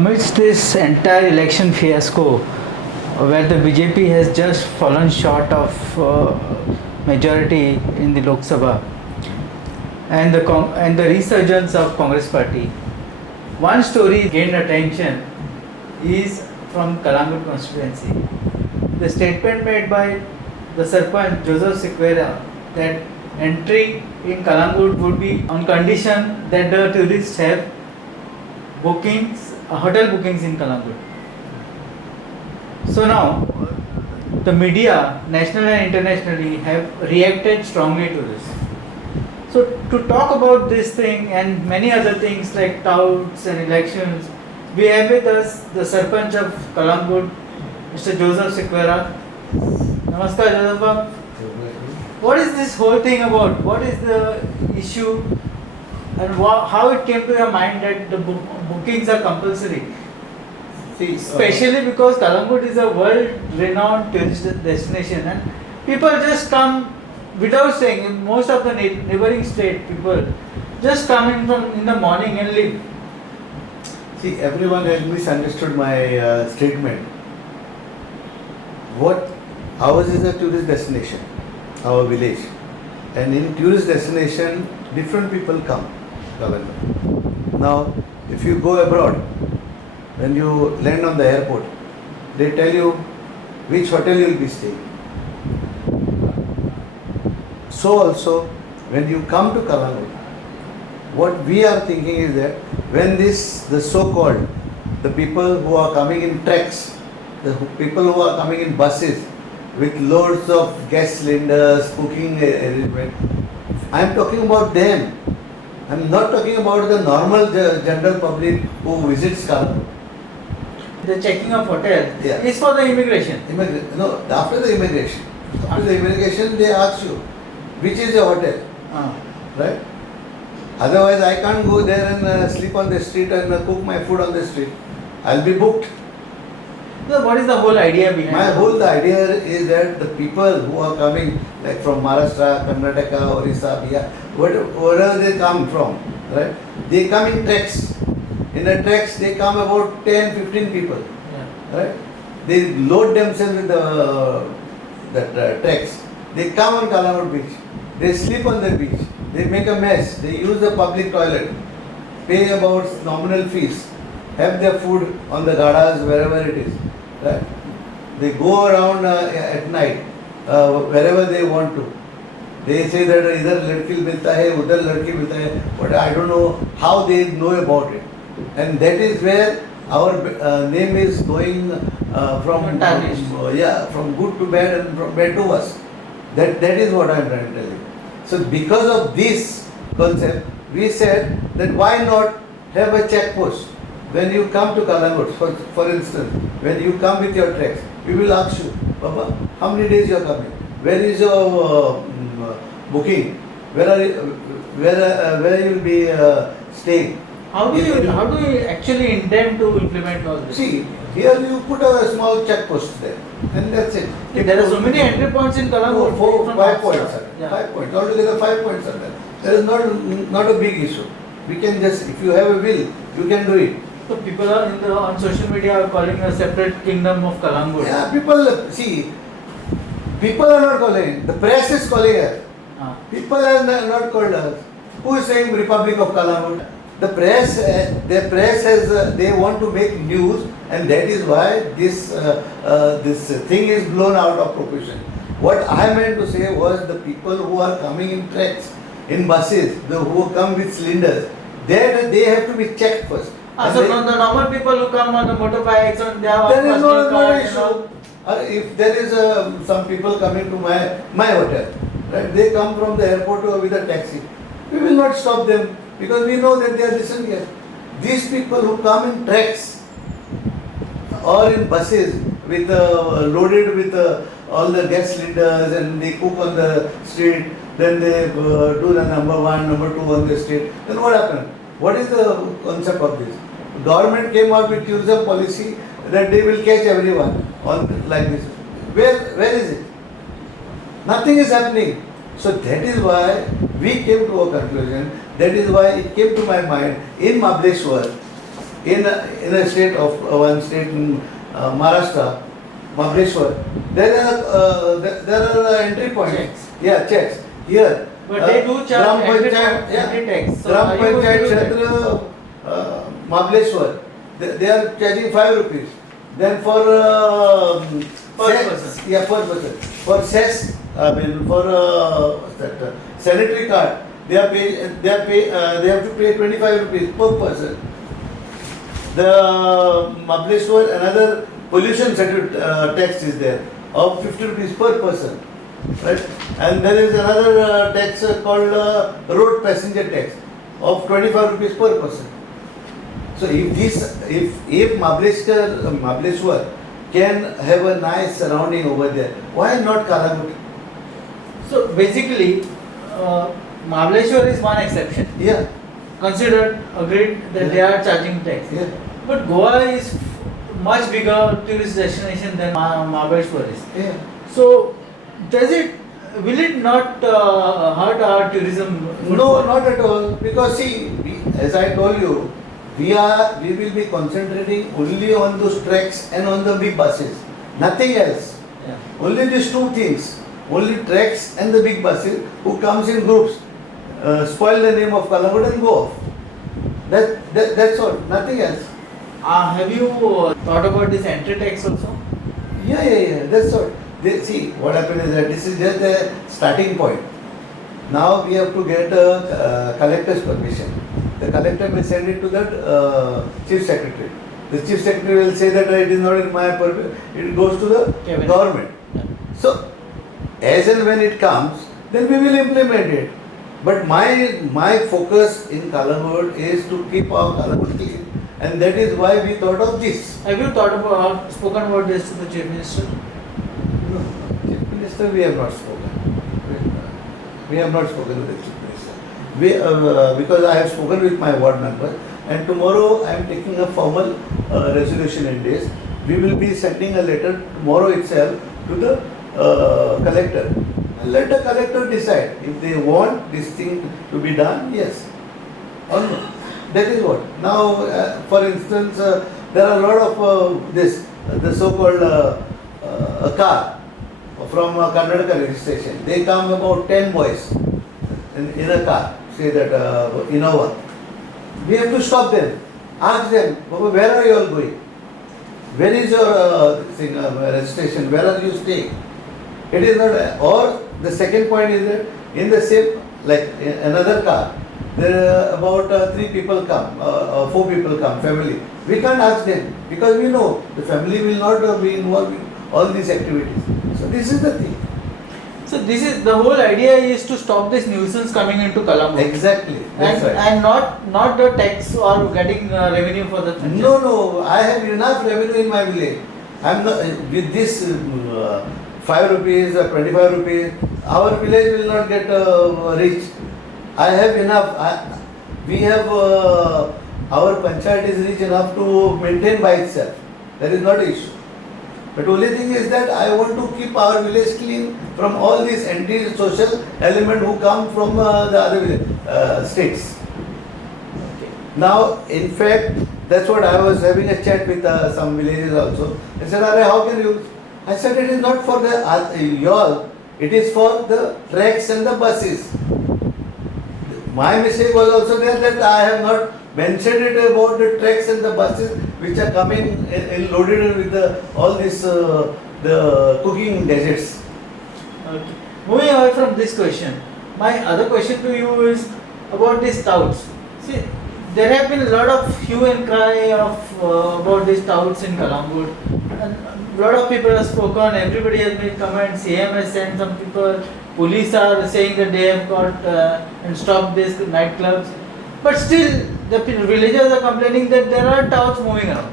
amidst this entire election fiasco, where the BJP has just fallen short of majority in the Lok Sabha, and the resurgence of Congress party, one story gained attention is from Calangute constituency. The statement made by the Sarpanch Joseph Sequeira that entry in Calangute would be on condition that the tourists have hotel bookings in Calangute. So now, the media, national and internationally, have reacted strongly to this. So to talk about this thing and many other things like touts and elections, we have with us the Sarpanch of Calangute, Mr. Joseph Sequeira. Namaskar, Joseph. What is this whole thing about? What is the issue and how it came to your mind that the bookings are compulsory? See, especially because Calangute is a world-renowned tourist destination and people just come without staying. In most of the neighboring state, people just come in the morning and leave. See, everyone has misunderstood my statement. Ours is a tourist destination, our village, and in tourist destination, different people come. Now, if you go abroad, when you land on the airport, they tell you which hotel you will be staying. So also, when you come to Calangute, what we are thinking is that when the so-called, the people who are coming in treks, the people who are coming in buses with loads of gas cylinders, cooking arrangement, I am talking about them. I am not talking about the normal general public who visits Calangute. The checking of hotel is for the immigration. No, after the immigration. After the immigration, they ask you, which is your hotel? Right? Otherwise, I can't go there and sleep on the street and cook my food on the street. I'll be booked. So what is the whole idea behind The idea is that the people who are coming, like from Maharashtra, Karnataka, Orissa, Bihar, wherever they come from, right? They come in treks. In the treks, they come about 10, 15 people, right? They load themselves with the treks. They come on Calangute beach. They sleep on the beach. They make a mess. They use the public toilet. Pay about nominal fees. Have their food on the gadas, wherever it is. Right? They go around at night, wherever they want to. They say that either ladki milta hai, udhar ladki milta hai, but I don't know how they know about it. And that is where our name is going from good to bad and from bad to worse. That is what I am trying to tell you. So because of this concept, we said that why not have a check post? When you come to Calangute, for instance, when you come with your treks, we will ask you, Baba, how many days you are coming? Where is your booking? Where you will be staying? How do you actually intend to implement all this? See, here you put a small check post there, and that's it. There are so many entry points in Calangute. 5 points. 5 points. Altogether 5 points are there. There is not a big issue. We can just, if you have a will, you can do it. So people are on social media are calling a separate kingdom of Calangute. Yeah, people are not calling. The press is calling us. People are not called us. Who is saying Republic of Calangute? The press has, they want to make news, and that is why this thing is blown out of proportion. What I meant to say was the people who are coming in treks, in buses, who come with cylinders, they have to be checked first. So the normal people who come on the motorbikes, they have there is no issue. If there is some people coming to my hotel, right? They come from the airport with a taxi. We will not stop them because we know that they are listening here. These people who come in treks or in buses with loaded with all the gas cylinders and they cook on the street, then they do the number 1, number 2 on the street. Then what happened? What is the concept of this? Government came out with tourism policy that they will catch everyone on like this. Where is it? Nothing is happening. So that is why we came to a conclusion. That is why it came to my mind in Mahabaleshwar. in a state of one state in Maharashtra, Mahabaleshwar, there are entry points. Checks. Yeah, checks. Here, But they do charge entry tax. So Gram are you going to Panchayat do that? Kshetra Mahabaleshwar, they are charging 5 rupees. Then for Per cess- person. yeah, per person. For cess, I mean for what's that, sanitary card, they have to pay 25 rupees per person. The Mahabaleshwar, another pollution tax is there of 50 rupees per person, right? And there is another tax called road passenger tax of 25 rupees per person. So if Mahabaleshwar can have a nice surrounding over there, why not Calangute? So basically, Mahabaleshwar is one exception. Yeah, Considered, agreed that they are charging tax. yeah. But Goa is much bigger tourist destination than Mahabaleshwar is. Yeah. So will it not hurt our tourism? No, not at all. Because see, as I told you, we will be concentrating only on those tracks and on the big buses. Nothing else. Yeah. Only these two things. Only tracks and the big buses who comes in groups, spoil the name of Calangute and go off. That's all. Nothing else. Have you thought about this entry tax also? Yeah. That's all. See, what happened is that this is just a starting point. Now we have to get a collector's permission. The collector will send it to the chief secretary. The chief secretary will say that it is not in my purview. It goes to the Cabinet. government. Yeah. So, as and when it comes, then we will implement it. But my focus in Calangute is to keep our Calangute clean, and that is why we thought of this. Have you spoken about this to the chief minister? No, Chief Minister, we have not spoken. We have not spoken with the Chief Minister. Because I have spoken with my ward member, and tomorrow I am taking a formal resolution in this. We will be sending a letter tomorrow itself to the collector. And let the collector decide if they want this thing to be done, yes or no. That is what. Now, for instance, there are a lot of the so-called a car from Karnataka registration. They come about 10 boys in a car, say that Innova. We have to stop them, ask them, where are you all going? Where is your registration? Where are you staying? It is not, or the second point is that in the same, like in another car, there are about 3 people come, 4 people come, family. We can't ask them because we know the family will not be involved in all these activities. So this is the thing. So this is the whole idea is to stop this nuisance coming into Calangute. Exactly. That's right. And not the tax or getting revenue for the franchise. No, I have enough revenue in my village. I'm not with this 5 rupees or 25 rupees. Our village will not get rich. I have enough. We have our panchayat is rich enough to maintain by itself. That is not an issue. But only thing is that I want to keep our village clean from all these anti-social elements who come from the other village, states. Okay. Now, in fact, that's what I was having a chat with some villages also. They said, "Arey, how can you?" I said, "It is not for the y'all. It is for the tracks and the buses." My mistake was also there that I have not mentioned it about the tracks and the buses which are coming and loaded with all this the cooking gadgets. Okay. Moving away from this question, my other question to you is about these touts. See, there have been a lot of hue and cry of about these touts in Calangute, and a lot of people have spoken. Everybody has made comments. CM has sent some people. Police are saying that they have got and stopped these nightclubs, but still the villagers are complaining that there are touts moving around.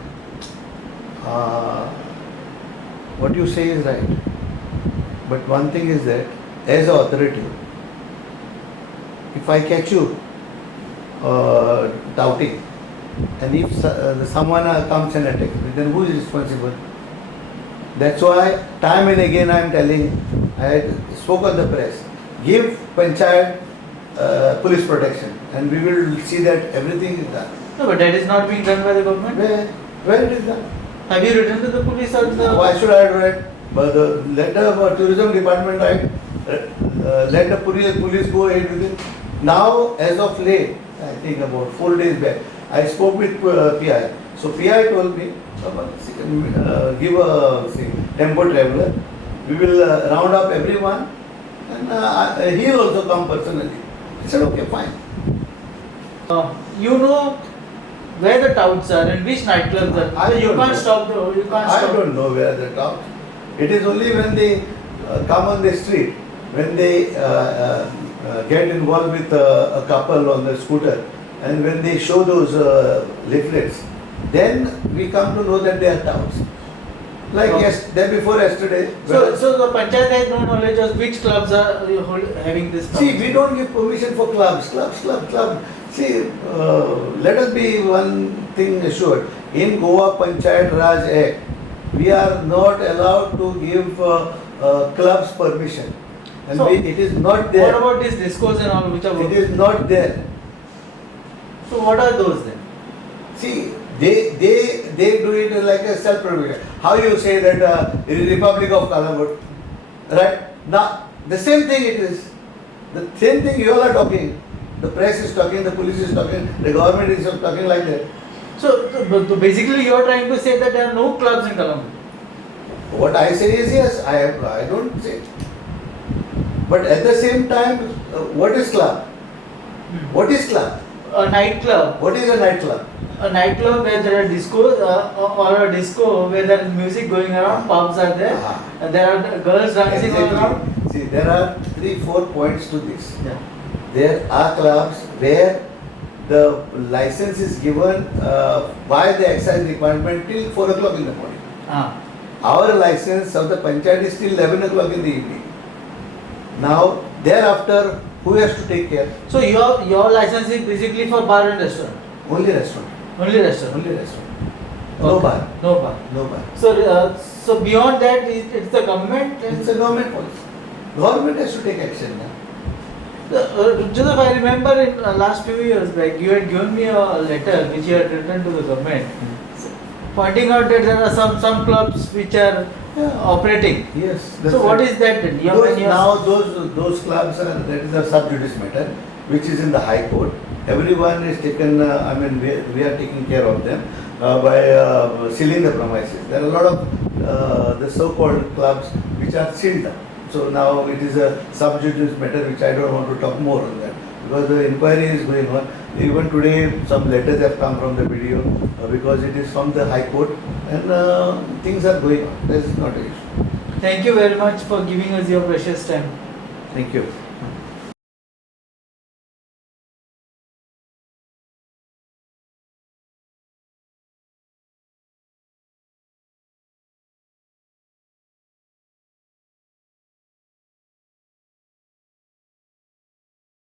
What you say is right, but one thing is that as an authority, if I catch you doubting, and if someone comes and attacks me, then who is responsible? That's why time and again I am telling, I spoke on the press, give panchayat police protection, and we will see that everything is done. No, but that is not being done by the government. Where it is done? Have you written to the police or the? Why should I write? But let the tourism department write. Let the police go ahead with it. Now, as of late, I think about 4 days back, I spoke with PI. So PI told me, give a tempo traveler. We will round up everyone, and he will also come personally. I said, okay, fine. You know where the touts are and which nightclubs are. So you can't stop the. You can't I stop. don't know where the touts. It is only when they come on the street, when they get involved with a couple on the scooter, and when they show those leaflets, then we come to know that they are touts. Like Okay. day before yesterday. So the panchayat has no knowledge of which clubs are having this. See, we don't give permission for clubs. See, let us be one thing assured. In Goa Panchayat Raj Act, we are not allowed to give clubs permission. And So, it is not there. What about these discos and all which are It working? is not there. So what are those then? See, they do it like a self-promotion. How you say that Republic of Calangute, right? Now, the same thing it is. The same thing you all are talking. The press is talking, the police is talking, the government is talking like that. So basically you are trying to say that there are no clubs in Calangute. What I say is yes, I don't say. But at the same time, what is club? What is club? A nightclub. What is a nightclub? A nightclub where there are discos or a disco where there is music going around, pubs are there, and there are girls dancing all around. Exactly. See, there are 3-4 points to this. Yeah. There are clubs where the license is given by the excise department till 4 o'clock in the morning. Ah. Our license of the panchayat is till 11 o'clock in the evening. Now, thereafter, who has to take care? So your license is basically for bar and restaurant. Only restaurant. Only restaurant. Only restaurant. No Okay. bar. No bar. No bar. So beyond that, it's the government. It's a government policy. Government has to take action now. Joseph, I remember in last few years back, you had given me a letter which you had written to the government, pointing out that there are some clubs which are operating. Yes. So what is that then? Those clubs are, that is a sub judice matter, which is in the High Court. Everyone is taken. We are taking care of them by sealing the premises. There are a lot of the so-called clubs which are sealed up. So now it is a sub judice matter, which I don't want to talk more on that because the inquiry is going on. Even today, some letters have come from the video because it is from the High Court, and things are going on. That is not an issue. Thank you very much for giving us your precious time. Thank you.